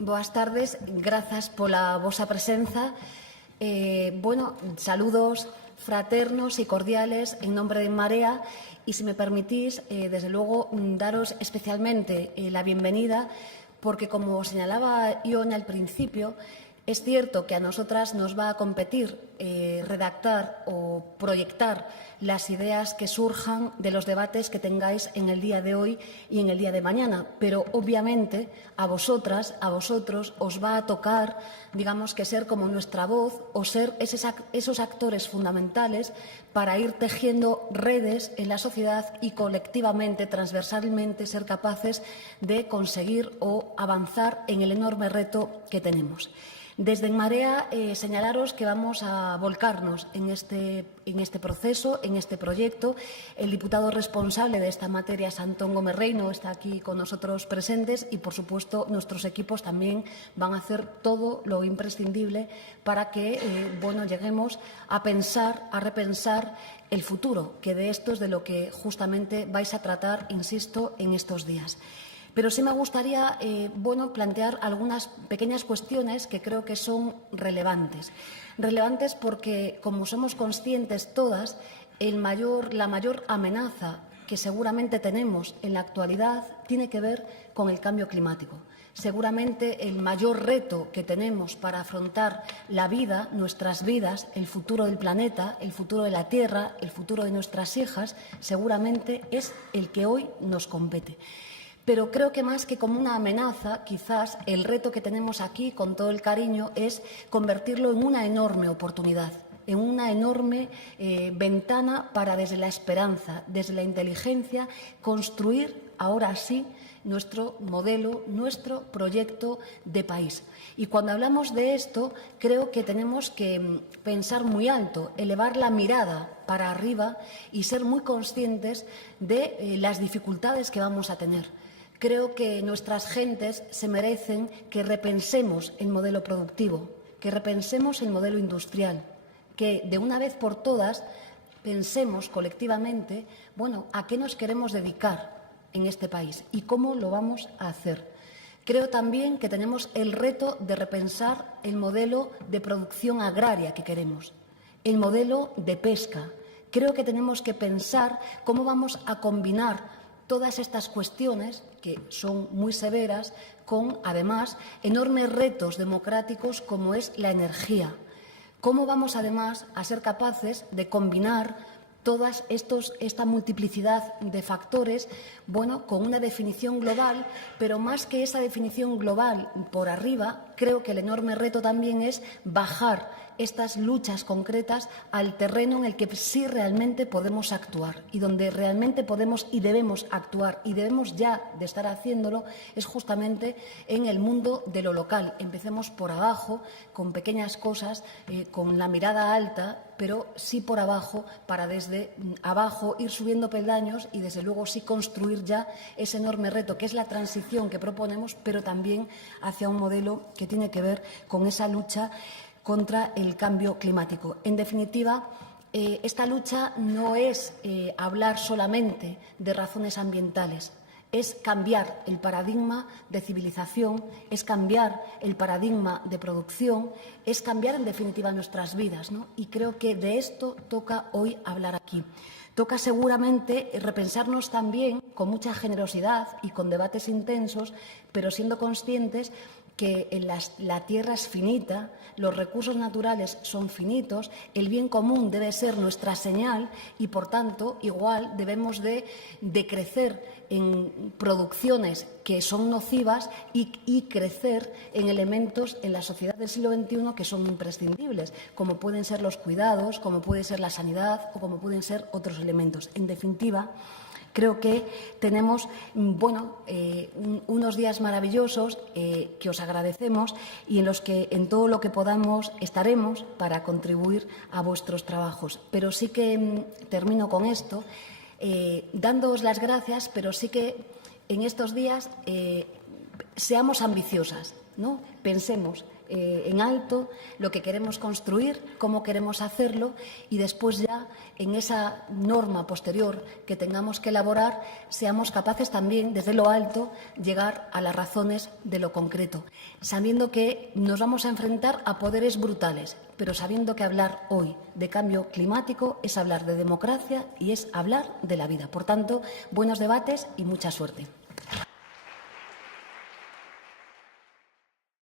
Boas tardes, grazas pola vosa presenza. Saludos fraternos e cordiales en nombre de En Marea y, si me permitís, desde luego, daros especialmente la bienvenida porque, como señalaba Ione al principio, es cierto que a nosotras nos va a competir redactar o proyectar las ideas que surjan de los debates que tengáis en el día de hoy y en el día de mañana, pero obviamente a vosotras, a vosotros, os va a tocar, digamos, que ser como nuestra voz o ser esos actores fundamentales para ir tejiendo redes en la sociedad y colectivamente, transversalmente, ser capaces de conseguir o avanzar en el enorme reto que tenemos. Desde En Marea, señalaros que vamos a volcarnos en este proceso, en este proyecto. El diputado responsable de esta materia, Antón Gómez Reino, está aquí con nosotros presentes y, por supuesto, nuestros equipos también van a hacer todo lo imprescindible para que lleguemos a pensar, a repensar el futuro, que de esto es de lo que justamente vais a tratar, insisto, en estos días. Pero sí me gustaría plantear algunas pequeñas cuestiones que creo que son relevantes. Relevantes porque, como somos conscientes todas, la mayor amenaza que seguramente tenemos en la actualidad tiene que ver con el cambio climático. Seguramente el mayor reto que tenemos para afrontar la vida, nuestras vidas, el futuro del planeta, el futuro de la Tierra, el futuro de nuestras hijas, seguramente es el que hoy nos compete. Pero creo que, más que como una amenaza, quizás el reto que tenemos aquí, con todo el cariño, es convertirlo en una enorme oportunidad, en una enorme ventana para, desde la esperanza, desde la inteligencia, construir, ahora sí, nuestro modelo, nuestro proyecto de país. Y cuando hablamos de esto, creo que tenemos que pensar muy alto, elevar la mirada para arriba y ser muy conscientes de las dificultades que vamos a tener. Creo que nuestras gentes se merecen que repensemos el modelo productivo, que repensemos el modelo industrial, que de una vez por todas pensemos colectivamente, a qué nos queremos dedicar en este país y cómo lo vamos a hacer. Creo también que tenemos el reto de repensar el modelo de producción agraria que queremos, el modelo de pesca. Creo que tenemos que pensar cómo vamos a combinar todas estas cuestiones, que son muy severas, con, además, enormes retos democráticos como es la energía. ¿Cómo vamos, además, a ser capaces de combinar esta multiplicidad de factores, con una definición global, pero más que esa definición global por arriba, creo que el enorme reto también es bajar estas luchas concretas al terreno en el que sí realmente podemos actuar y donde realmente podemos y debemos actuar y debemos ya de estar haciéndolo es justamente en el mundo de lo local. Empecemos por abajo, con pequeñas cosas, con la mirada alta, pero sí por abajo, para desde abajo ir subiendo peldaños y, desde luego, sí construir ya ese enorme reto que es la transición que proponemos, pero también hacia un modelo que tiene que ver con esa lucha contra el cambio climático. En definitiva, esta lucha no es hablar solamente de razones ambientales, es cambiar el paradigma de civilización, es cambiar el paradigma de producción, es cambiar, en definitiva, nuestras vidas, ¿no? Y creo que de esto toca hoy hablar aquí. Toca seguramente repensarnos también con mucha generosidad y con debates intensos, pero siendo conscientes que la tierra es finita, los recursos naturales son finitos, el bien común debe ser nuestra señal y, por tanto, igual debemos de crecer en producciones que son nocivas y crecer en elementos en la sociedad del siglo XXI que son imprescindibles, como pueden ser los cuidados, como puede ser la sanidad o como pueden ser otros elementos. En definitiva, creo que tenemos unos días maravillosos que os agradecemos y en los que, en todo lo que podamos, estaremos para contribuir a vuestros trabajos. Pero sí que termino con esto, dándoos las gracias, pero sí que en estos días seamos ambiciosas, ¿no? Pensemos en alto lo que queremos construir, cómo queremos hacerlo y después ya en esa norma posterior que tengamos que elaborar, seamos capaces también, desde lo alto, llegar a las razones de lo concreto, sabiendo que nos vamos a enfrentar a poderes brutales, pero sabiendo que hablar hoy de cambio climático es hablar de democracia y es hablar de la vida. Por tanto, buenos debates y mucha suerte.